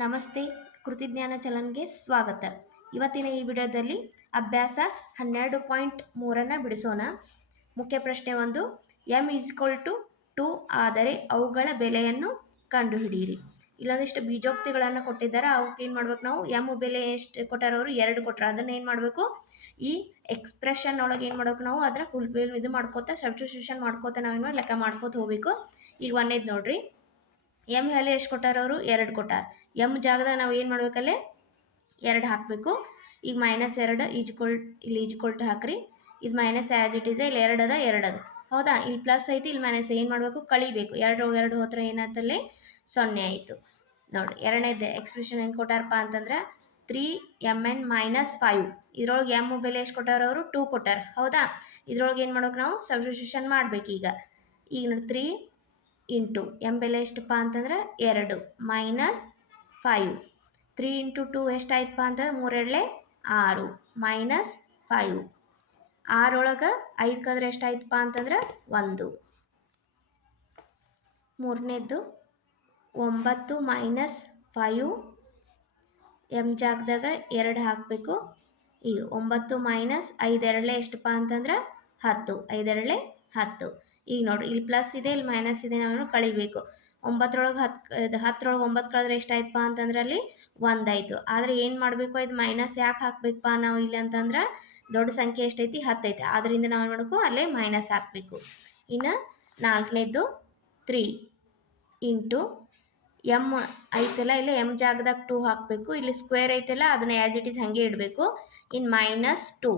ನಮಸ್ತೆ, ಕೃತಿಜ್ಞಾನ ಚಲನ್ಗೆ ಸ್ವಾಗತ. ಇವತ್ತಿನ ಈ ವಿಡಿಯೋದಲ್ಲಿ ಅಭ್ಯಾಸ ಹನ್ನೆರಡು ಪಾಯಿಂಟ್ ಮೂರನ್ನು ಬಿಡಿಸೋಣ. ಮುಖ್ಯ ಪ್ರಶ್ನೆ ಒಂದು ಎಂ ಈಸ್ಕೊಲ್ ಟು ಟು ಆದರೆ ಅವುಗಳ ಬೆಲೆಯನ್ನು ಕಂಡುಹಿಡಿಯಿರಿ. ಇಲ್ಲೊಂದಿಷ್ಟು ಬೀಜೋಕ್ತಿಗಳನ್ನು ಕೊಟ್ಟಿದ್ದಾರೆ, ಅವಕ್ಕೆ ಏನು ಮಾಡ್ಬೇಕು ನಾವು? ಎಂ ಬೆಲೆ ಎಷ್ಟು ಕೊಟ್ಟಾರವರು? ಎರಡು ಕೊಟ್ಟರು ಅದನ್ನು ಏನು ಮಾಡಬೇಕು? ಈ ಎಕ್ಸ್ಪ್ರೆಷನ್ ಒಳಗೆ ಏನು ಮಾಡ್ಬೇಕು ನಾವು? ಅದರ ಫುಲ್ ಫಿಲ್ ಇದು ಮಾಡ್ಕೋತ ಸಬ್ಸ್ಟಿಟ್ಯೂಷನ್ ಮಾಡ್ಕೋತಾ ನಾವೇನು ಲೆಕ್ಕ ಮಾಡ್ಕೋತ ಹೋಗಬೇಕು. ಈಗ ಒಂದೇದು ನೋಡ್ರಿ. ಎಂ ವ್ಯಾಲ್ಯೂ ಎಷ್ಟು ಕೊಟ್ಟಾರ ಅವರು? ಎರಡು ಕೊಟ್ಟಾರ. ಎಂ ಜಾಗದಾಗ ನಾವು ಏನು ಮಾಡ್ಬೇಕಲ್ಲೇ? ಎರಡು ಹಾಕಬೇಕು. ಈಗ ಮೈನಸ್ ಎರಡು ಈಜ್ಕೊಲ್ ಇಲ್ಲಿ ಈಜ್ಕೊಲ್ಟ್ ಹಾಕ್ರಿ. ಇದು ಮೈನಸ್ ಆ್ಯಸ್ ಇಟ್ ಈಸ್ ಇಲ್ಲಿ ಎರಡು ಅದ ಎರಡು ಅದ ಹೌದಾ? ಇಲ್ಲಿ ಪ್ಲಸ್ ಐತಿ, ಇಲ್ಲಿ ಮೈನಸ್ ಏನು ಮಾಡಬೇಕು? ಕಳಿಬೇಕು. ಎರಡು ಎರಡು ಹೋತ್ರ ಏನಾಯ್ತಲ್ಲಿ ಸೊನ್ನೆ ಆಯಿತು. ನೋಡಿ ಎರಡನೇದು ಎಕ್ಸ್ಪ್ರೆಷನ್ ಏನು ಕೊಟ್ಟಾರಪ್ಪ ಅಂತಂದ್ರೆ three M N minus five ಇದ್ರೊಳಗೆ ಎಂ ಬೆಲೆ ಎಷ್ಟು ಕೊಟ್ಟಾರ ಅವರು? ಟೂ ಕೊಟ್ಟಾರ. ಹೌದಾ? ಇದ್ರೊಳಗೆ ಏನು ಮಾಡ್ಬೇಕು ನಾವು? ಸಬ್ಸ್ಟಿಟ್ಯೂಷನ್ ಮಾಡ್ಬೇಕು ಈಗ ಈಗ ನೋಡಿ ತ್ರೀ ಇಂಟು ಎಂ ಬೆಲೆ ಎಷ್ಟಪ್ಪ ಅಂತಂದ್ರೆ ಎರಡು, minus five. Three into two ಎಷ್ಟಾಯ್ತಪ್ಪ ಅಂತಂದ್ರೆ ಮೂರೆರಡಲೆ ಆರು, ಮೈನಸ್ ಫೈವ್. ಆರೊಳಗೆ ಐದು ಕದ್ರೆ ಎಷ್ಟಾಯ್ತಪ್ಪ ಅಂತಂದ್ರೆ ಒಂದು. ಮೂರನೇದ್ದು ಒಂಬತ್ತು ಮೈನಸ್ ಫೈವ್. ಎಂ ಜಾಗದಾಗ ಎರಡು ಹಾಕಬೇಕು. ಈಗ ಒಂಬತ್ತು ಮೈನಸ್ ಐದೆರಳೆ ಎಷ್ಟಪ್ಪ ಅಂತಂದ್ರೆ ಹತ್ತು, ಐದೆರಡಲೆ ಹತ್ತು. ಈಗ ನೋಡ್ರಿ ಇಲ್ಲಿ ಪ್ಲಸ್ ಇದೆ, ಇಲ್ಲಿ ಮೈನಸ್ ಇದೆ ನಾವು ಕಳಿಬೇಕು. ಒಂಬತ್ತರೊಳಗೆ ಹತ್ತು ಹತ್ತರೊಳಗೆ ಒಂಬತ್ತು ಕಳೆದ್ರೆ ಎಷ್ಟಾಯ್ತಪ್ಪ ಅಂತಂದ್ರೆ ಅಲ್ಲಿ ಒಂದಾಯ್ತು. ಆದರೆ ಏನು ಮಾಡಬೇಕು, ಇದು ಮೈನಸ್ ಯಾಕೆ ಹಾಕಬೇಕಪ್ಪ ನಾವು ಇಲ್ಲಿ ಅಂತಂದ್ರೆ ದೊಡ್ಡ ಸಂಖ್ಯೆ ಎಷ್ಟೈತಿ? ಹತ್ತೈತಿ. ಆದ್ದರಿಂದ ನಾವು ಮಾಡಬೇಕು, ಅಲ್ಲೇ ಮೈನಸ್ ಹಾಕಬೇಕು. ಇನ್ನು ನಾಲ್ಕನೇದು ತ್ರೀ ಇಂಟು ಎಂ ಐತಲ್ಲ, ಇಲ್ಲ ಎಂ ಜಾಗದಾಗ ಟೂ ಹಾಕಬೇಕು. ಇಲ್ಲಿ ಸ್ಕ್ವೇರ್ ಐತಲ್ಲ, ಅದನ್ನ ಆ್ಯಸ್ ಇಟ್ ಈಸ್ ಹಾಗೆ ಇಡಬೇಕು. ಇನ್ನು ಮೈನಸ್ ಟೂ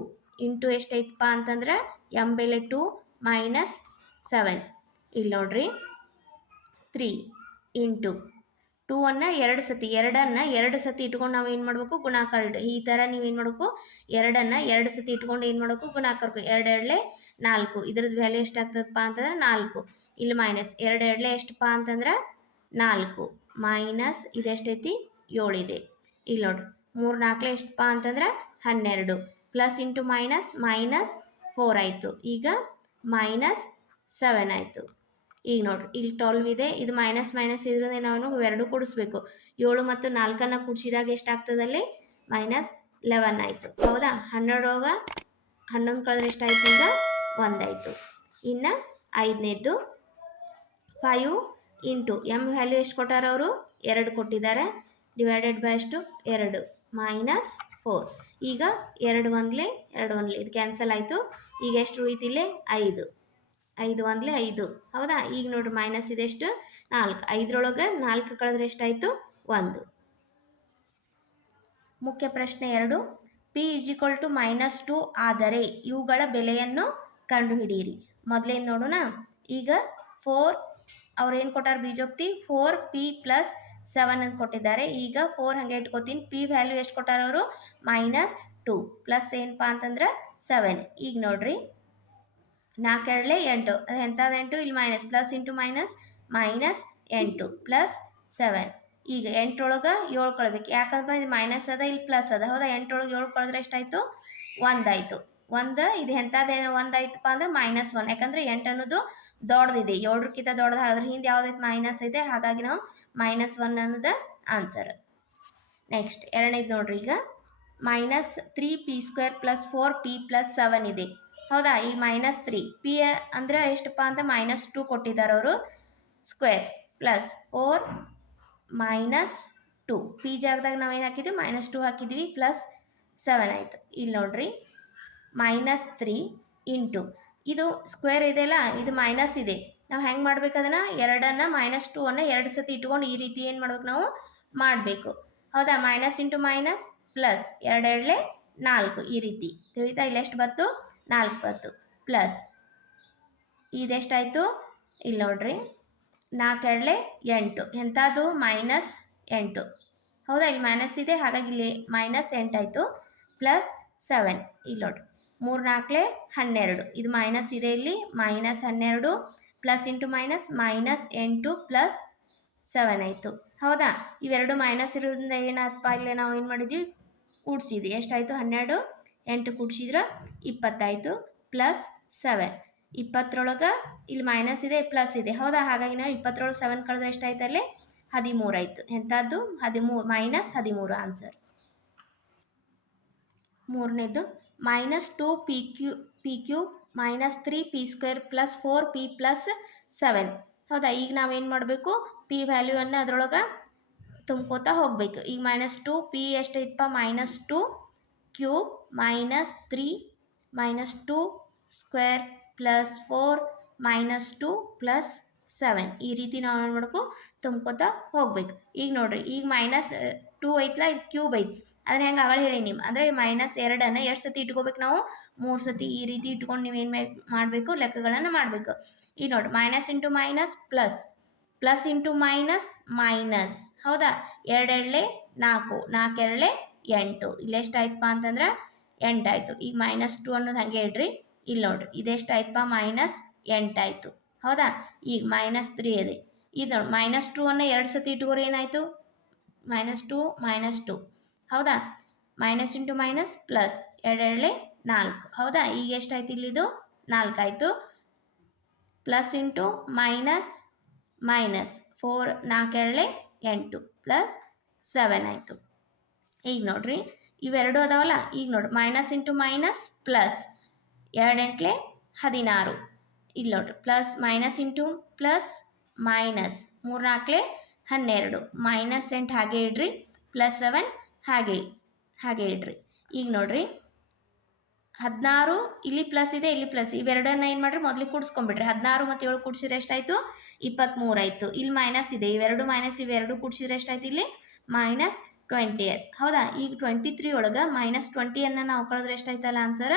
ಇಂಟು ಎಷ್ಟೈತಪ್ಪ ಅಂತಂದ್ರೆ ಎಂ ಬೆಲೆ ಟು ಮೈನಸ್ ಸೆವೆನ್ ಇಲ್ಲಿ ನೋಡ್ರಿ. ತ್ರೀ ಇಂಟು ಟೂವನ್ನು ಎರಡು ಸತಿ, ಎರಡನ್ನು ಎರಡು ಸತಿ ಇಟ್ಕೊಂಡು ನಾವು ಏನು ಮಾಡಬೇಕು? ಗುಣಾಕಾರ ಈ ಥರ ಏನು ಮಾಡಬೇಕು? ಎರಡನ್ನು ಎರಡು ಸತಿ ಇಟ್ಕೊಂಡು ಏನು ಮಾಡಬೇಕು? ಗುಣಾಕಾರ ಎರಡು ಎರಡಲೆ ನಾಲ್ಕು. ಇದ್ರದ್ದು ವ್ಯಾಲ್ಯೂ ಎಷ್ಟಾಗ್ತದಪ್ಪ ಅಂತಂದ್ರೆ ನಾಲ್ಕು. ಇಲ್ಲಿ ಮೈನಸ್ ಎರಡು ಎರಡಲೆ ಎಷ್ಟಪ್ಪ ಅಂತಂದ್ರೆ ನಾಲ್ಕು. ಮೈನಸ್ ಇದೆಷ್ಟೈತಿ? ಏಳಿದೆ. ಇಲ್ಲಿ ನೋಡ್ರಿ. ಮೂರು ನಾಲ್ಕಲೆ ಎಷ್ಟಪ್ಪ ಅಂತಂದ್ರೆ ಹನ್ನೆರಡು. Plus into minus minus four ಆಯಿತು. ಈಗ ಮೈನಸ್ ಸೆವೆನ್ ಆಯಿತು. ಈಗ ನೋಡ್ರಿ, ಇಲ್ಲಿ ಟ್ವೆಲ್ವ್ ಇದೆ, ಇದು ಮೈನಸ್ ಮೈನಸ್ ಇದ್ರಿಂದ ನಾವು ಎರಡು ಕೂಡಿಸ್ಬೇಕು. ಏಳು ಮತ್ತು ನಾಲ್ಕನ್ನು ಕೂಡಿಸಿದಾಗ ಎಷ್ಟಾಗ್ತದಲ್ಲಿ ಮೈನಸ್ ಲೆವೆನ್ ಆಯಿತು. ಹೌದಾ? ಹನ್ನೆರಡರೊಳಗೆ ಹನ್ನೊಂದು ಕಳೆದ್ರೆ ಎಷ್ಟಾಯ್ತು ಈಗ? ಒಂದಾಯಿತು ಇನ್ನು ಐದನೇದ್ದು ಫೈವ್ ಇಂಟು ಎಂ ವ್ಯಾಲ್ಯೂ ಎಷ್ಟು ಕೊಟ್ಟಾರ ಅವರು ಎರಡು ಕೊಟ್ಟಿದ್ದಾರೆ. ಡಿವೈಡೆಡ್ ಬೈ ಎಷ್ಟು ಎರಡು. ಮೈನಸ್ ಫೋರ್ ಈಗ ಎರಡು ಒಂದ್ಲೆ ಎರಡು ಒಂದ್ಲೆ. ಇದು ಕ್ಯಾನ್ಸಲ್ ಆಯಿತು. ಈಗ ಎಷ್ಟು ಉಳಿತಿಲ್ಲೇ? ಐದು. ಐದು ಒಂದ್ಲೆ, ಐದು. ಹೌದಾ? ಈಗ ನೋಡ್ರಿ ಮೈನಸ್ ಇದೆಷ್ಟು ನಾಲ್ಕು. ಐದರೊಳಗೆ ನಾಲ್ಕು ಕಳೆದ್ರೆ ಎಷ್ಟಾಯಿತು? ಒಂದು. ಮುಖ್ಯ ಪ್ರಶ್ನೆ ಎರಡು. P is equal to minus two ಆದರೆ ಇವುಗಳ ಬೆಲೆಯನ್ನು ಕಂಡುಹಿಡಿಯಿರಿ. ಮೊದಲೇನು ನೋಡೋಣ? ಈಗ ಫೋರ್ ಅವ್ರು ಏನು ಕೊಟ್ಟಾರ ಬೀಜೋಕ್ತಿ? ಫೋರ್ ಪಿ ಪ್ಲಸ್ ಸೆವೆನ್ ಅಂತ ಕೊಟ್ಟಿದ್ದಾರೆ. ಈಗ ಫೋರ್ ಹಂಗೆ ಇಟ್ಕೋತೀನಿ. ಪಿ ವ್ಯಾಲ್ಯೂ ಎಷ್ಟು ಕೊಟ್ಟಾರ ಅವರು? ಮೈನಸ್ ಟೂ ಪ್ಲಸ್ ಏನಪ್ಪ ಅಂತಂದ್ರೆ ಸೆವೆನ್ ಈಗ ನೋಡ್ರಿ. ನಾಲ್ಕೆರಡಲೆ ಎಂಟು. ಅದು ಎಂಥದ್ದು ಎಂಟು? ಇಲ್ಲಿ minus plus into minus minus ಎಂಟು. ಪ್ಲಸ್ ಸೆವೆನ್ ಈಗ ಎಂಟರೊಳಗೆ ಏಳು ಕೊಳ್ಬೇಕು ಯಾಕಂದ್ರೆ ಇದು ಮೈನಸ್ ಅದ, ಇಲ್ಲಿ ಪ್ಲಸ್ ಅದ. ಹೌದಾ? ಎಂಟರೊಳಗೆ ಏಳು ಕೊಳಿದ್ರೆ ಎಷ್ಟಾಯಿತು? ಒಂದಾಯಿತು. ಒಂದು, ಇದು ಎಂಥದ್ದೇನೋ ಒಂದಾಯ್ತಪ್ಪ ಅಂದ್ರೆ ಮೈನಸ್ ಒನ್ ಯಾಕಂದ್ರೆ ಎಂಟು ಅನ್ನೋದು ದೊಡ್ಡದಿದೆ. ಏಳರಕ್ಕಿಂತ ದೊಡ್ಡದು ಅದ್ರ ಹಿಂದೆ ಯಾವುದೈತೆ ಮೈನಸ್ ಇದೆ. ಹಾಗಾಗಿ ನಾವು ಮೈನಸ್ ಒನ್ ಅನ್ನೋದ ಆನ್ಸರ್ ನೆಕ್ಸ್ಟ್ ಎರಡನೇದು ನೋಡ್ರಿ ಈಗ. Minus three P square plus four P plus seven ಇದೆ. ಹೌದಾ? ಈ ಮೈನಸ್ ತ್ರೀ ಪಿ ಅಂದರೆ ಎಷ್ಟಪ್ಪ ಅಂತ ಮೈನಸ್ ಟು ಕೊಟ್ಟಿದ್ದಾರೆ ಅವರು. Square plus four minus two P ಜಾಗದಾಗ ನಾವೇನು ಹಾಕಿದ್ವಿ? ಮೈನಸ್ ಟು ಹಾಕಿದ್ವಿ ಪ್ಲಸ್ ಸೆವೆನ್ ಆಯಿತು. ಇಲ್ಲಿ ನೋಡ್ರಿ. ಮೈನಸ್ ತ್ರೀ ಇಂಟು ಇದು ಸ್ಕ್ವೇರ್ ಇದೆಯಲ್ಲ ಇದು ಮೈನಸ್ ಇದೆ. ನಾವು ಹೆಂಗೆ ಮಾಡ್ಬೇಕು ಅದನ್ನು? ಎರಡನ್ನು ಮೈನಸ್ ಟೂ ಅನ್ನು ಎರಡು ಸತಿ ಇಟ್ಕೊಂಡು ಈ ರೀತಿ ಏನು ಮಾಡ್ಬೇಕು ನಾವು? ಮಾಡಬೇಕು. ಹೌದಾ? ಮೈನಸ್ ಇಂಟು ಮೈನಸ್ ಪ್ಲಸ್ ಎರಡೆರಡಲೆ ನಾಲ್ಕು ಈ ರೀತಿ. ತಿಳಿತಾ? ಇಲ್ಲಿ ಎಷ್ಟು ಬತ್ತು ನಾಲ್ಕು ಬತ್ತು ಪ್ಲಸ್ ಇದೆಷ್ಟಾಯಿತು ಇಲ್ಲಿ ನೋಡ್ರಿ. ನಾಲ್ಕೆರಡಲೆ ಎಂಟು. ಎಂಥದ್ದು ಮೈನಸ್ ಎಂಟು. ಹೌದಾ? ಇಲ್ಲಿ ಮೈನಸ್ ಇದೆ. ಹಾಗಾಗಿ ಇಲ್ಲಿ ಮೈನಸ್ ಎಂಟಾಯಿತು. ಪ್ಲಸ್ ಸೆವೆನ್ ಇಲ್ಲಿ ನೋಡ್ರಿ. ಮೂರು ನಾಲ್ಕಲೆ ಹನ್ನೆರಡು. ಇದು ಮೈನಸ್ ಇದೆ ಇಲ್ಲಿ. ಮೈನಸ್ ಹನ್ನೆರಡು. ಪ್ಲಸ್ ಇಂಟು ಮೈನಸ್ ಮೈನಸ್ ಎಂಟು ಪ್ಲಸ್ ಸೆವೆನ್ ಆಯಿತು. ಹೌದಾ? ಇವೆರಡು ಮೈನಸ್ ಇರೋದ್ರಿಂದ ಏನಪ್ಪ ಇಲ್ಲಿ ನಾವು ಏನು ಮಾಡಿದ್ವಿ? ಕೂಡಿಸಿದ್ವಿ. ಎಷ್ಟಾಯಿತು? ಹನ್ನೆರಡು, ಎಂಟು ಕೂಡಿಸಿದ್ರೆ ಇಪ್ಪತ್ತಾಯಿತು ಪ್ಲಸ್ ಸೆವೆನ್ ಇಪ್ಪತ್ತರೊಳಗೆ ಇಲ್ಲಿ ಮೈನಸ್ ಇದೆ ಪ್ಲಸ್ ಇದೆ. ಹೌದಾ? ಹಾಗಾಗಿ ನಾವು ಇಪ್ಪತ್ತರೊಳಗೆ ಸೆವೆನ್ ಕಳೆದ್ರೆ ಎಷ್ಟಾಯ್ತು ಅಲ್ಲಿ? ಹದಿಮೂರು ಆಯಿತು. ಎಂಥದ್ದು? ಹದಿಮೂರು ಮೈನಸ್ ಹದಿಮೂರು ಆನ್ಸರ್ ಮೂರನೇದು minus two P Q P Q minus three P square plus four P plus seven ಹೌದಾ? ಈಗ ನಾವೇನು ಮಾಡಬೇಕು? ಪಿ ವ್ಯಾಲ್ಯೂವನ್ನು ಅದರೊಳಗೆ ತುಂಬ್ಕೋತಾ ಹೋಗಬೇಕು. ಈಗ minus two P ಎಷ್ಟೈತಪ್ಪ minus two cube minus three minus two square plus four minus two plus seven ಈ ರೀತಿ ನಾವು ಏನು ಮಾಡಬೇಕು? ತುಂಬ್ಕೋತಾ ಹೋಗ್ಬೇಕು. ಈಗ ನೋಡಿರಿ, ಈಗ ಮೈನಸ್ ಟೂ ಐತಲ್ಲ ಇದು ಕ್ಯೂಬ್ ಐತಿ. ಅದನ್ನ ಹೆಂಗೆ ಆಗಲ್ಲ ಹೇಳಿ ನೀವು. ಅಂದರೆ ಮೈನಸ್ ಎರಡನ್ನು ಎಷ್ಟು ಸತಿ ಇಟ್ಕೋಬೇಕು ನಾವು? ಮೂರು ಸತಿ ಈ ರೀತಿ ಇಟ್ಕೊಂಡು ನೀವು ಏನು ಮಾಡಬೇಕು? ಲೆಕ್ಕಗಳನ್ನು ಮಾಡಬೇಕು. ಈ ನೋಡಿ minus into minus plus plus into minus minus ಹೌದಾ? ಎರಡೆರಡಲೆ ನಾಲ್ಕು ನಾಲ್ಕೆರಡಲೆ ಎಂಟು. ಇಲ್ಲಿ ಎಷ್ಟಾಯ್ತಪ್ಪ ಅಂತಂದ್ರೆ ಎಂಟಾಯಿತು. ಈಗ ಮೈನಸ್ ಟು ಅನ್ನೋದು ಹಾಗೆ ಹೇಳ್ರಿ ಇಲ್ಲಿ ನೋಡ್ರಿ ಇದೆಷ್ಟಾಯ್ತಪ್ಪ ಮೈನಸ್ ಎಂಟಾಯಿತು. ಹೌದಾ? ಈಗ ಮೈನಸ್ ತ್ರೀ ಇದೆ. ಇದು ನೋಡಿ ಮೈನಸ್ ಟು ಅನ್ನು ಎರಡು ಸತಿ ಇಟ್ಕೋರಿ ಏನಾಯಿತು? ಮೈನಸ್ ಟು ಮೈನಸ್ ಟು ಹೌದಾ? ಮೈನಸ್ ಇಂಟು ಮೈನಸ್ ಪ್ಲಸ್ ಎರಡೆರಡಲೆ ನಾಲ್ಕು. ಹೌದಾ? ಈಗ ಎಷ್ಟಾಯ್ತು ಇಲ್ಲಿದು? ನಾಲ್ಕಾಯಿತು plus into minus minus four ನಾಲ್ಕೆರಳೆ ಎಂಟು ಪ್ಲಸ್ ಸೆವೆನ್ ಆಯಿತು. ಈಗ ನೋಡ್ರಿ. ಇವೆರಡು ಅದಾವಲ್ಲ? ಈಗ ನೋಡ್ರಿ. ಮೈನಸ್ ಇಂಟು ಮೈನಸ್ ಪ್ಲಸ್ ಎರಡೆಂಟ್ಲೆ ಹದಿನಾರು. ಇಲ್ಲಿ ನೋಡ್ರಿ. Plus minus into plus minus ಮೂರ್ನಾಲ್ಕಲೆ ಹನ್ನೆರಡು. ಮೈನಸ್ ಎಂಟು ಹಾಗೆ ಇಡ್ರಿ. ಪ್ಲಸ್ ಸೆವೆನ್ ಹಾಗೆ ಹಾಗೆ ಇಡ್ರಿ. ಈಗ ನೋಡ್ರಿ. ಹದಿನಾರು, ಇಲ್ಲಿ ಪ್ಲಸ್ ಇದೆ, ಇಲ್ಲಿ ಪ್ಲಸ್ ಇವೆರಡನ್ನ ಏನು ಮಾಡ್ರಿ? ಮೊದಲಿಗೆ ಕೂಡಿಸ್ಕೊಂಡ್ಬಿಡ್ರಿ. ಹದಿನಾರು ಮತ್ತು ಏಳು ಕೂಡಿಸಿದ್ರೆ ಎಷ್ಟಾಯಿತು? ಇಪ್ಪತ್ತ್ಮೂರು ಆಯಿತು ಇಲ್ಲಿ ಮೈನಸ್ ಇದೆ. ಇವೆರಡು ಮೈನಸ್ ಇವೆರಡು ಕೂಡಿಸಿದ್ರೆ ಎಷ್ಟಾಯ್ತು ಇಲ್ಲಿ? ಮೈನಸ್ ಟ್ವೆಂಟಿ ಆಯ್ತು. ಹೌದಾ? ಈಗ ಟ್ವೆಂಟಿ ತ್ರೀ ಒಳಗೆ ಮೈನಸ್ ಟ್ವೆಂಟಿಯನ್ನು ನಾವು ಕಳೆದ್ರೆ ಎಷ್ಟಾಯ್ತಲ್ಲ ಆನ್ಸರ್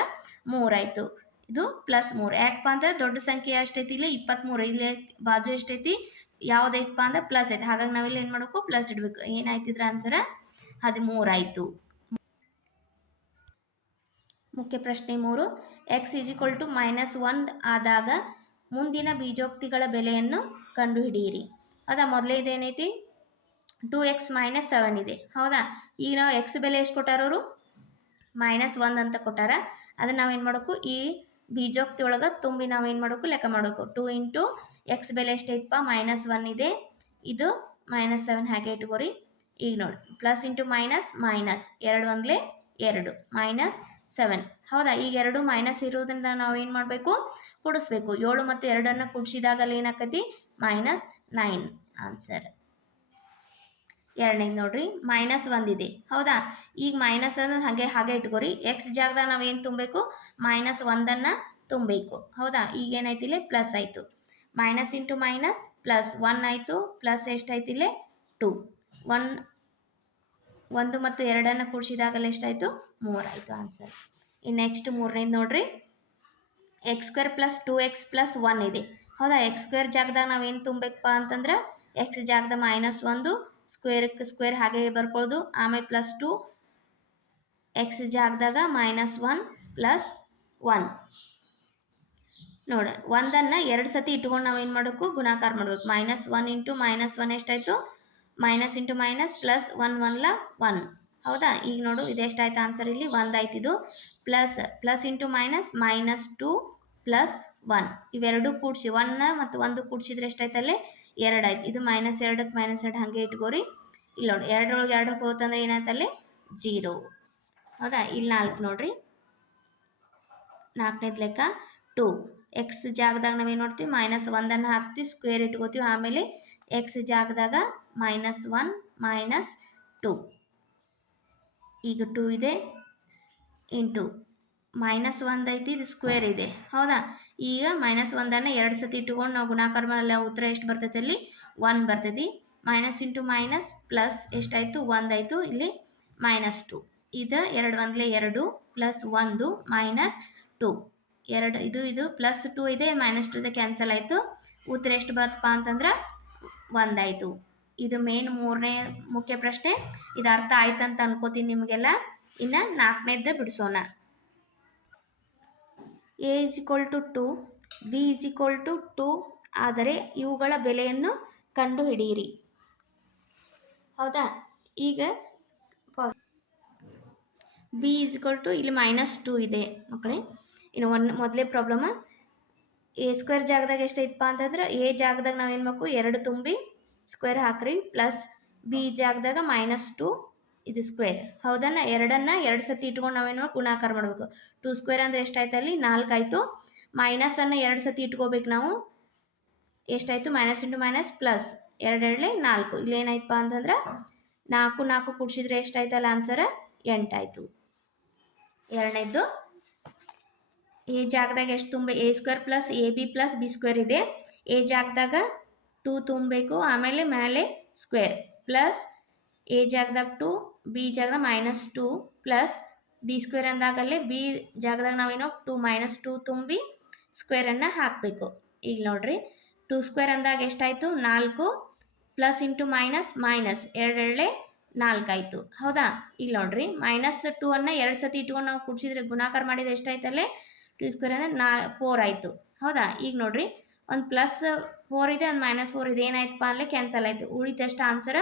ಮೂರಾಯಿತು. ಇದು ಪ್ಲಸ್ ಮೂರು. ಯಾಕಪ್ಪ ಅಂದ್ರೆ ದೊಡ್ಡ ಸಂಖ್ಯೆ ಎಷ್ಟೈತಿ ಇಲ್ಲಿ? ಇಪ್ಪತ್ತ್ಮೂರು ಇಲ್ಲಿ ಬಾಜು ಎಷ್ಟೈತಿ ಯಾವುದೈತಪ್ಪ ಅಂದ್ರೆ ಪ್ಲಸ್ ಐತೆ ಹಾಗಾಗಿ ನಾವಿಲ್ಲಿ ಏನು ಮಾಡಬೇಕು? ಪ್ಲಸ್ ಇಡಬೇಕು. ಏನಾಯ್ತಿದ್ರ ಆನ್ಸರ್ ಹದಿಮೂರಾಯಿತು ಮುಖ್ಯ ಪ್ರಶ್ನೆ ಮೂರು. X is equal to minus one ಆದಾಗ ಮುಂದಿನ ಬೀಜೋಕ್ತಿಗಳ ಬೆಲೆಯನ್ನು ಕಂಡುಹಿಡಿಯಿರಿ. ಹೌದಾ ಮೊದಲೇದೇನೈತಿ ಟೂ ಎಕ್ಸ್ ಮೈನಸ್ ಸೆವೆನ್ ಇದೆ. ಹೌದಾ? ಈಗ ನಾವು ಎಕ್ಸ್ ಬೆಲೆ ಎಷ್ಟು ಕೊಟ್ಟಾರವರು ಮೈನಸ್ ಒನ್ ಅಂತ ಕೊಟ್ಟಾರ. ಅದನ್ನು ನಾವೇನು ಮಾಡಬೇಕು? ಈ ಬೀಜೋಕ್ತಿ ಒಳಗೆ ತುಂಬಿ ನಾವೇನು ಮಾಡಬೇಕು? ಲೆಕ್ಕ ಮಾಡಬೇಕು. ಟೂ ಇಂಟು ಎಕ್ಸ್ ಬೆಲೆ ಎಷ್ಟೈತಪ್ಪ ಮೈನಸ್ ಒನ್ ಇದೆ. ಇದು ಮೈನಸ್ ಸೆವೆನ್ ಹಾಗೆ ಇಟ್ಕೋರಿ. ಈಗ ನೋಡಿ ಪ್ಲಸ್ ಇಂಟು ಮೈನಸ್ ಮೈನಸ್ ಎರಡು ಒಂದ್ಲೆ ಎರಡು ಮೈನಸ್ ಸೆವೆನ್ ಹೌದಾ? ಈಗ ಎರಡು ಮೈನಸ್ ಇರೋದ್ರಿಂದ ನಾವು ಏನು ಮಾಡಬೇಕು? ಕೂಡಿಸ್ಬೇಕು. ಏಳು ಮತ್ತು ಎರಡನ್ನು ಕೂಡಿಸಿದಾಗಲ್ಲಿ ಏನಾಕತಿ ಮೈನಸ್ ನೈನ್ ಆನ್ಸರ್ ಎರಡನೇದು ನೋಡ್ರಿ ಮೈನಸ್ ಒಂದಿದೆ. ಹೌದಾ? ಈಗ ಮೈನಸ್ ಅನ್ನು ಹಾಗೆ ಹಾಗೆ ಇಟ್ಕೋರಿ. ಎಕ್ಸ್ ಜಾಗದಾಗ ನಾವೇನು ತುಂಬಬೇಕು? ಮೈನಸ್ ಒಂದನ್ನು ತುಂಬಬೇಕು. ಹೌದಾ? ಈಗ ಏನಾಯ್ತು ಇಲ್ಲಿ? ಪ್ಲಸ್ ಆಯಿತು. Minus into minus plus one ಆಯಿತು. ಪ್ಲಸ್ ಎಷ್ಟಾಯ್ತು ಇಲ್ಲಿ? ಟು ಒನ್ ಒಂದು ಮತ್ತು ಎರಡನ್ನು ಕೂಡಿಸಿದಾಗಲ್ಲ ಎಷ್ಟಾಯಿತು? ಮೂರಾಯಿತು ಆನ್ಸರ್ ಇನ್ನು ನೆಕ್ಸ್ಟ್ ಮೂರನೇದು ನೋಡ್ರಿ. X square plus two X plus one ಇದೆ. ಹೌದಾ? ಎಕ್ಸ್ ಸ್ಕ್ವೇರ್ ಜಾಗದಾಗ ನಾವೇನು ತುಂಬಬೇಕಪ್ಪ ಅಂತಂದ್ರೆ ಎಕ್ಸ್ ಜಾಗದ ಮೈನಸ್ ಒಂದು ಸ್ಕ್ವೇರ್ ಸ್ಕ್ವೇರ್ ಹಾಗೆ ಬರ್ಕೊಳ್ಳೋದು ಆಮೇಲೆ ಪ್ಲಸ್ ಟು ಎಕ್ಸ್ ಜಾಗದಾಗ ಮೈನಸ್ ಒನ್ ಪ್ಲಸ್ ಒನ್ ನೋಡ, ಒಂದನ್ನು ಎರಡು ಸತಿ ಇಟ್ಕೊಂಡು ನಾವು ಏನು ಮಾಡಬೇಕು? ಗುಣಾಕಾರ ಮಾಡಬೇಕು. Minus one into minus one ಎಷ್ಟಾಯಿತು? Minus into minus plus one ಒನ್ಲ one. ಹೌದಾ? ಈಗ ನೋಡು, ಇದೆಷ್ಟಾಯ್ತು ಆನ್ಸರ್ ಇಲ್ಲಿ? ಒಂದಾಯ್ತಿದು plus plus into minus minus two plus one. ಇವೆರಡು ಕೂಡಿಸಿ, ಒನ್ನ ಮತ್ತು ಒಂದು ಕೂಡಿಸಿದ್ರೆ ಎಷ್ಟಾಯ್ತಲ್ಲಿ ಎರಡು ಆಯ್ತು ಇದು ಮೈನಸ್ ಎರಡಕ್ಕೆ ಮೈನಸ್ ಎರಡು ಹಾಗೆ ಇಟ್ಕೋರಿ. ಇಲ್ಲಿ ನೋಡಿ, ಎರಡರೊಳಗೆ ಎರಡು ಹೋತಂದ್ರೆ ಏನಾಯ್ತಲ್ಲಿ ಜೀರೋ. ಹೌದಾ? ಇಲ್ಲಿ ನಾಲ್ಕು ನೋಡ್ರಿ. ನಾಲ್ಕನೇದು ಲೆಕ್ಕ. ಟು. ಎಕ್ಸ್ ಜಾಗದಾಗ ನಾವೇನು ನೋಡ್ತೀವಿ? ಮೈನಸ್ ಒಂದನ್ನು ಹಾಕ್ತೀವಿ ಸ್ಕ್ವೇರ್ ಇಟ್ಕೋತೀವಿ. ಆಮೇಲೆ ಎಕ್ಸ್ ಜಾಗದಾಗ ಮೈನಸ್ ಒನ್ ಮೈನಸ್ ಟು ಈಗ ಟೂ ಇದೆ. ಇಂಟು ಮೈನಸ್ ಒಂದು ಐತಿ, ಇದು ಸ್ಕ್ವೇರ್ ಇದೆ. ಹೌದಾ? ಈಗ ಮೈನಸ್ ಒಂದನ್ನು ಎರಡು ಸತಿ ಇಟ್ಕೊಂಡು ನಾವು ಗುಣಾಕಾರ ಮಾಡಲ್ಲ ಉತ್ತರ ಎಷ್ಟು ಬರ್ತೈತೆ ಅಲ್ಲಿ? ಒನ್ ಬರ್ತೈತಿ. ಮೈನಸ್ ಇಂಟು ಮೈನಸ್ ಪ್ಲಸ್ ಎಷ್ಟಾಯಿತು? ಒಂದಾಯಿತು ಇಲ್ಲಿ ಮೈನಸ್ ಟು ಇದು ಎರಡು ಒಂದಲೇ ಎರಡು ಪ್ಲಸ್ ಒಂದು ಮೈನಸ್ ಟು ಎರಡು, ಇದು ಇದು ಪ್ಲಸ್ ಟು ಇದೆ. ಮೈನಸ್ ಟು ಇದೆ ಕ್ಯಾನ್ಸಲ್ ಆಯಿತು. ಉತ್ತರ ಎಷ್ಟು ಬರ್ತಪ್ಪ ಅಂತಂದ್ರೆ ಒಂದಾಯಿತು. ಇದು ಮೇನ್ ಮೂರನೇ ಮುಖ್ಯ ಪ್ರಶ್ನೆ. ಇದು ಅರ್ಥ ಆಯ್ತು ಅಂತ ಅನ್ಕೋತೀನಿ ನಿಮಗೆಲ್ಲ. ಇನ್ನು ನಾಲ್ಕನೇದ ಬಿಡಿಸೋಣ. A is equal to two B is equal to two ಆದರೆ ಇವುಗಳ ಬೆಲೆಯನ್ನು ಕಂಡು ಹಿಡಿಯಿರಿ ಹೌದಾ? ಈಗ ಬಿ ಇಸ್ ಟು ಇಲ್ಲಿ ಮೈನಸ್ ಟು ಇದೆ, ಮಕ್ಕಳೇ. ಇನ್ನು ಒನ್ ಮೊದಲೇ ಪ್ರಾಬ್ಲಮ ಎ ಸ್ಕ್ವೇರ್ ಜಾಗದಾಗ ಎಷ್ಟೈತಪ್ಪ ಅಂತಂದ್ರೆ ಎ ಜಾಗದಾಗ ನಾವು ಏನು ಮಾಡಬೇಕು ಎರಡು ತುಂಬಿ ಸ್ಕ್ವೇರ್ ಹಾಕ್ರಿ, ಪ್ಲಸ್ ಬಿ ಜಾಗದಾಗ ಮೈನಸ್ ಟು ಇದು ಸ್ಕ್ವೇರ್. ಹೌದನ್ನ? ಎರಡನ್ನ ಎರಡು ಸತಿ ಇಟ್ಕೊಂಡು ನಾವೇನು ಗುಣಾಕಾರ ಮಾಡಬೇಕು. ಟು ಸ್ಕ್ವೇರ್ ಅಂದರೆ ಎಷ್ಟಾಯ್ತು ಅಲ್ಲಿ ನಾಲ್ಕು ಆಯಿತು. ಮೈನಸನ್ನು ಎರಡು ಸತಿ ಇಟ್ಕೋಬೇಕು ನಾವು. ಎಷ್ಟಾಯಿತು? ಮೈನಸ್ ಇಂಟು ಮೈನಸ್ ಪ್ಲಸ್ ಎರಡೆರಡಲೆ ನಾಲ್ಕು. ಇಲ್ಲಿ ಏನಾಯ್ತಪ್ಪ ಅಂತಂದ್ರೆ ನಾಲ್ಕು ನಾಲ್ಕು ಕೂಡಿಸಿದ್ರೆ ಎಷ್ಟಾಯ್ತಲ್ಲ ಆನ್ಸರ್? ಎಂಟಾಯಿತು ಎರಡನೇದ್ದು ಎ ಜಾಗದಾಗ ಎಷ್ಟು ತುಂಬ? A square plus A B plus B square ಇದೆ. ಎ ಜಾಗದಾಗ ಟೂ ತುಂಬಬೇಕು ಆಮೇಲೆ ಮೇಲೆ ಸ್ಕ್ವೇರ್ ಪ್ಲಸ್ ಎ ಜಾಗದಾಗ ಟು ಬಿ ಜಾಗದಾಗ minus two plus B square ಅಂದಾಗಲ್ಲೇ B ಜಾಗದಾಗ ನಾವೇನೋ ಟೂ ಮೈನಸ್ ಟು ತುಂಬಿ ಸ್ಕ್ವೇರನ್ನು ಹಾಕಬೇಕು. ಈಗ ನೋಡ್ರಿ ಟು ಸ್ಕ್ವೇರ್ ಅಂದಾಗ ಎಷ್ಟಾಯಿತು? ನಾಲ್ಕು ಪ್ಲಸ್ ಇಂಟು ಮೈನಸ್ ಮೈನಸ್ ಎರಡೆರಡೇ ನಾಲ್ಕಾಯಿತು. ಹೌದಾ? ಈಗ ನೋಡ್ರಿ ಮೈನಸ್ ಟೂ ಅನ್ನು ಎರಡು ಸತಿ ಇಟ್ಕೊಂಡು ನಾವು ಕುಡಿಸಿದ್ರೆ ಗುಣಾಕಾರ ಮಾಡಿದ್ರೆ ಎಷ್ಟಾಯ್ತಲ್ಲೇ? ಟು ಸ್ಕ್ವೇರ್ ಅಂದರೆ ನಾ ಫೋರ್ ಆಯಿತು. ಹೌದಾ? ಈಗ ನೋಡ್ರಿ, ಒಂದು ಪ್ಲಸ್ ಫೋರ್ ಇದೆ, ಒಂದು ಮೈನಸ್ ಫೋರ್ ಇದೆ, ಏನಾಯ್ತಪ್ಪ ಅಂದರೆ ಕ್ಯಾನ್ಸಲ್ ಆಯಿತು. ಉಳಿತಷ್ಟು ಆನ್ಸರ್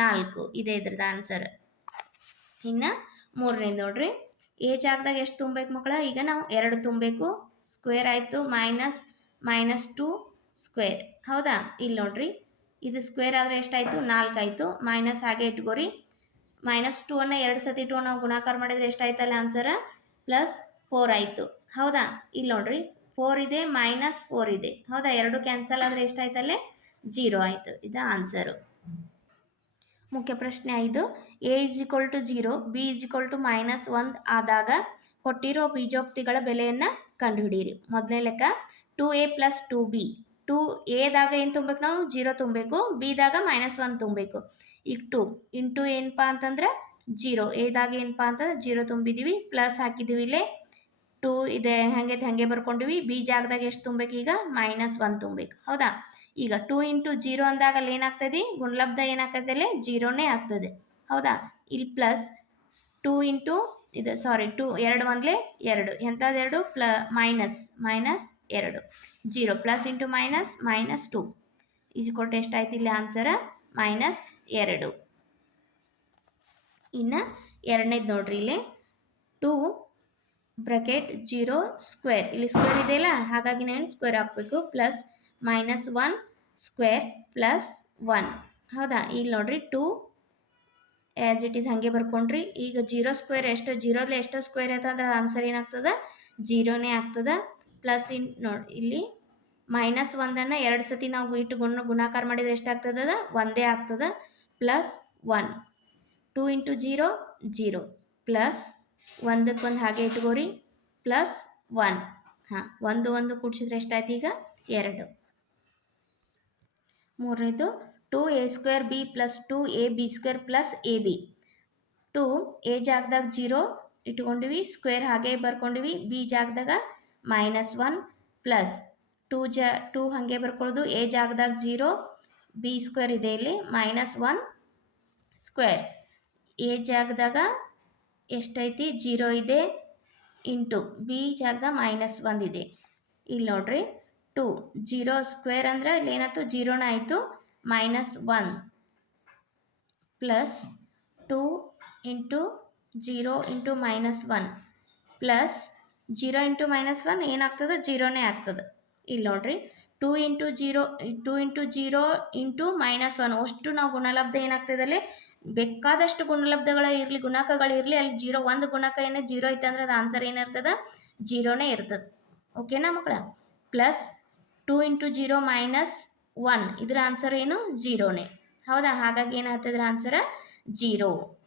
ನಾಲ್ಕು ಇದೆ ಇದ್ರದ್ದು ಆನ್ಸರ್ ಇನ್ನು ಮೂರನೇದು ನೋಡ್ರಿ ಎ ಜಾಗದಾಗ ಎಷ್ಟು ತುಂಬಬೇಕು ಮಕ್ಕಳ ಈಗ ನಾವು ಎರಡು ತುಂಬಬೇಕು. ಸ್ಕ್ವೇರ್ ಆಯಿತು ಮೈನಸ್ ಮೈನಸ್ ಟು ಸ್ಕ್ವೇರ್ ಹೌದಾ? ಇಲ್ಲಿ ನೋಡ್ರಿ, ಇದು ಸ್ಕ್ವೇರ್ ಆದರೆ ಎಷ್ಟಾಯಿತು ನಾಲ್ಕು ಆಯಿತು. ಮೈನಸ್ ಹಾಗೆ ಇಟ್ಕೋರಿ. ಮೈನಸ್ ಟೂ ಅನ್ನ ಎರಡು ಸತಿ ಟೂ ನಾವು ಗುಣಾಕಾರ ಮಾಡಿದರೆ ಎಷ್ಟಾಯ್ತಲ್ಲ ಆನ್ಸರ ಪ್ಲಸ್ ಫೋರ್ ಆಯಿತು. ಹೌದಾ? ಇಲ್ಲಿ ನೋಡ್ರಿ ಫೋರ್ ಇದೆ ಮೈನಸ್ ಫೋರ್ ಇದೆ. ಹೌದಾ? ಎರಡು ಕ್ಯಾನ್ಸಲ್ ಆದರೆ ಎಷ್ಟಾಯ್ತಲ್ಲೇ? ಜೀರೋ ಆಯಿತು. ಇದು ಆನ್ಸರು ಮುಖ್ಯ ಪ್ರಶ್ನೆ ಐದು. A is equal to zero B is equal to minus ಒಂದು ಆದಾಗ ಕೊಟ್ಟಿರೋ ಬೀಜೋಕ್ತಿಗಳ ಬೆಲೆಯನ್ನು ಕಂಡುಹಿಡಿಯಿರಿ. ಮೊದಲನೇ ಲೆಕ್ಕ two A plus two B two ಎದಾಗ ಏನು ತುಂಬಬೇಕು ನಾವು? ಜೀರೋ ತುಂಬಬೇಕು ಬಿದಾಗ ಮೈನಸ್ ಒನ್ ತುಂಬಬೇಕು ಈಗ ಟು ಏನಪ್ಪ ಅಂತಂದ್ರೆ ಜೀರೋ ಎದಾಗ ಏನಪ್ಪ ಅಂತಂದ್ರೆ ಜೀರೋ ತುಂಬಿದ್ದೀವಿ ಪ್ಲಸ್ ಹಾಕಿದ್ದೀವಿ ಇಲ್ಲೇ. ಟು ಇದೆ ಹಾಗೆ ಹಾಗೆ ಬರ್ಕೊಂಡಿವಿ. ಬಿ ಜಾಗದಾಗ ಎಷ್ಟು ತುಂಬಬೇಕು ಈಗ? ಮೈನಸ್ ಒನ್ ತುಂಬಬೇಕು. ಹೌದಾ? ಈಗ ಟೂ ಇಂಟು ಜೀರೋ ಅಂದಾಗ ಅಲ್ಲಿ ಏನಾಗ್ತದೆ? ಗುಣಲಬ್ಧ ಏನಾಗ್ತದೆ ಅಲ್ಲೇ? ಜೀರೋನೇ ಆಗ್ತದೆ. ಹೌದಾ? ಇಲ್ಲಿ ಪ್ಲಸ್ ಟೂ ಇಂಟು ಇದು ಸಾರಿ ಟೂ ಎರಡು ಒಂದಲೇ ಎರಡು. ಎಂಥದ್ದು ಎರಡು? ಪ್ಲ ಮೈನಸ್ ಮೈನಸ್ ಎರಡು. Zero plus into minus minus two ಈಜು ಕೊಟ್ಟು ಎಷ್ಟಾಯ್ತು ಇಲ್ಲಿ ಆನ್ಸರ ಮೈನಸ್ ಎರಡು. ಇನ್ನು ಎರಡನೇದು ನೋಡ್ರಿ ಇಲ್ಲಿ. Two bracket zero square. ಇಲ್ಲಿ ಸ್ಕ್ವೇರ್ ಇದೆಯಲ್ಲ ಹಾಗಾಗಿ ನಾವೇನು ಸ್ಕ್ವೇರ್ ಹಾಕಬೇಕು? Plus minus one square plus one. ಹೌದಾ? ಇಲ್ಲಿ ನೋಡ್ರಿ ಟೂ ಆ್ಯಸ್ ಇಟ್ ಈಸ್ ಹಾಗೆ ಬರ್ಕೊಂಡ್ರಿ. ಈಗ ಜೀರೋ ಸ್ಕ್ವೇರ್ ಎಷ್ಟು? ಜೀರೋದಲ್ಲಿ ಎಷ್ಟೋ ಸ್ಕ್ವೇರ್ ಆಯ್ತಂದ್ರೆ ಆನ್ಸರ್ ಏನಾಗ್ತದೆ? ಜೀರೋನೇ ಆಗ್ತದೆ. ಪ್ಲಸ್ ಇನ್ ನೋಡಿ, ಇಲ್ಲಿ ಮೈನಸ್ ಒಂದನ್ನು ಎರಡು ಸತಿ ನಾವು ಇಟ್ಟು ಗುಣ, ಗುಣಾಕಾರ ಮಾಡಿದರೆ ಎಷ್ಟಾಗ್ತದ ಒಂದೇ ಆಗ್ತದೆ. Plus one. Two into zero zero. Plus ಒಂದಕ್ಕೊಂದು ಹಾಗೆ ಇಟ್ಕೋರಿ ಪ್ಲಸ್ ಒನ್ ಹಾಂ, ಒಂದು ಒಂದು ಕೂಡಿಸಿದ್ರೆ ಎಷ್ಟಾಯ್ತು ಈಗ? ಎರಡು. ಮೂರನೇದು two A square B plus two A B square plus A B two A ಜಾಗದಾಗ ಜೀರೋ ಇಟ್ಕೊಂಡಿವಿ ಸ್ಕ್ವೇರ್ ಹಾಗೆ ಬರ್ಕೊಂಡಿವಿ ಬಿ ಜಾಗದಾಗ ಮೈನಸ್ ಒನ್ ಪ್ಲಸ್ ಟೂ ಜ ಟೂ ಹಾಗೆ ಬರ್ಕೊಳ್ಳೋದು ಎ ಜಾಗದಾಗ ಜೀರೋ ಬಿ ಸ್ಕ್ವೇರ್ ಇದೆ ಇಲ್ಲಿ ಮೈನಸ್ ಒನ್ ಸ್ಕ್ವೇರ್ ಎ ಜಾಗದಾಗ ಎಷ್ಟೈತಿ? ಜೀರೋ ಇದೆ, ಇಂಟು ಬಿ ಜಾಗದ ಮೈನಸ್ ಒಂದಿದೆ ಇಲ್ಲಿ ನೋಡ್ರಿ, ಟು, ಜೀರೋ ಸ್ಕ್ವೇರ್ ಅಂದ್ರೆ ಇಲ್ಲಿ ಏನಾಯ್ತು? ಜೀರೋನ ಆಯಿತು, minus one plus two into zero into minus one plus zero into minus one ಏನಾಗ್ತದೆ? ಜೀರೋನೇ ಆಗ್ತದೆ. ಇಲ್ಲಿ ನೋಡ್ರಿ, two into zero, two into zero into minus one ಅಷ್ಟು ನಾವು ಗುಣಲಬ್ಧ ಏನಾಗ್ತದೆ ಅಲ್ಲಿ? ಬೇಕಾದಷ್ಟು ಗುಣಲಬ್ಧಗಳ ಇರಲಿ, ಗುಣಕಗಳು ಇರಲಿ, ಅಲ್ಲಿ ಜೀರೋ ಒಂದು ಗುಣಕ ಏನೇ ಜೀರೋ ಐತೆ ಅಂದ್ರೆ ಅದು ಆನ್ಸರ್ ಏನಿರ್ತದೆ ಜೀರೋನೇ ಇರ್ತದೆ. ಓಕೆನಾ ಮಕ್ಕಳ plus two into zero minus one ಇದ್ರ ಆನ್ಸರ್ ಏನು? ಜೀರೋನೇ. ಹೌದಾ? ಹಾಗಾಗಿ ಏನಾಗ್ತದ್ರ ಆನ್ಸರ ಜೀರೋ.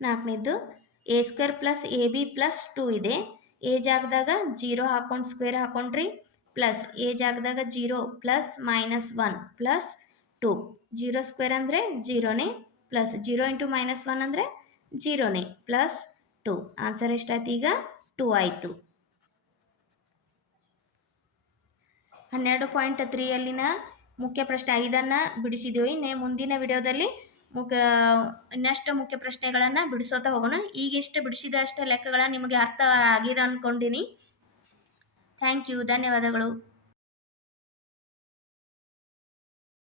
ನಾಲ್ಕನೇದು A square plus A B plus two ಇದೆ. ಎ ಜಾಗದಾಗ ಜೀರೋ ಹಾಕೊಂಡು ಸ್ಕ್ವೇರ್ ಹಾಕೊಂಡ್ರಿ. ಪ್ಲಸ್ ಎ ಜಾಗದಾಗ zero plus minus one plus two zero square ಅಂದರೆ ಜೀರೋನೇ plus zero into minus one ಅಂದರೆ ಜೀರೋನೇ ಪ್ಲಸ್ ಟು ಆನ್ಸರ್ ಎಷ್ಟಾಯ್ತು ಈಗ? ಟೂ ಆಯಿತು. ಹನ್ನೆರಡು ಪಾಯಿಂಟ್ ತ್ರೀಯಲ್ಲಿನ ಮುಖ್ಯ ಪ್ರಶ್ನೆ ಐದನ್ನು ಬಿಡಿಸಿದ್ದೀವಿ ನೇ ಮುಂದಿನ ವಿಡಿಯೋದಲ್ಲಿ ಮುಖ ಇನ್ನಷ್ಟು ಮುಖ್ಯ ಪ್ರಶ್ನೆಗಳನ್ನು ಬಿಡಿಸೋತಾ ಹೋಗೋಣ. ಈಗಿಷ್ಟು ಬಿಡಿಸಿದಷ್ಟು ಲೆಕ್ಕಗಳ ನಿಮಗೆ ಅರ್ಥ ಆಗಿದೆ ಅಂದ್ಕೊಂಡಿನಿ ಥ್ಯಾಂಕ್ ಯು ಧನ್ಯವಾದಗಳು.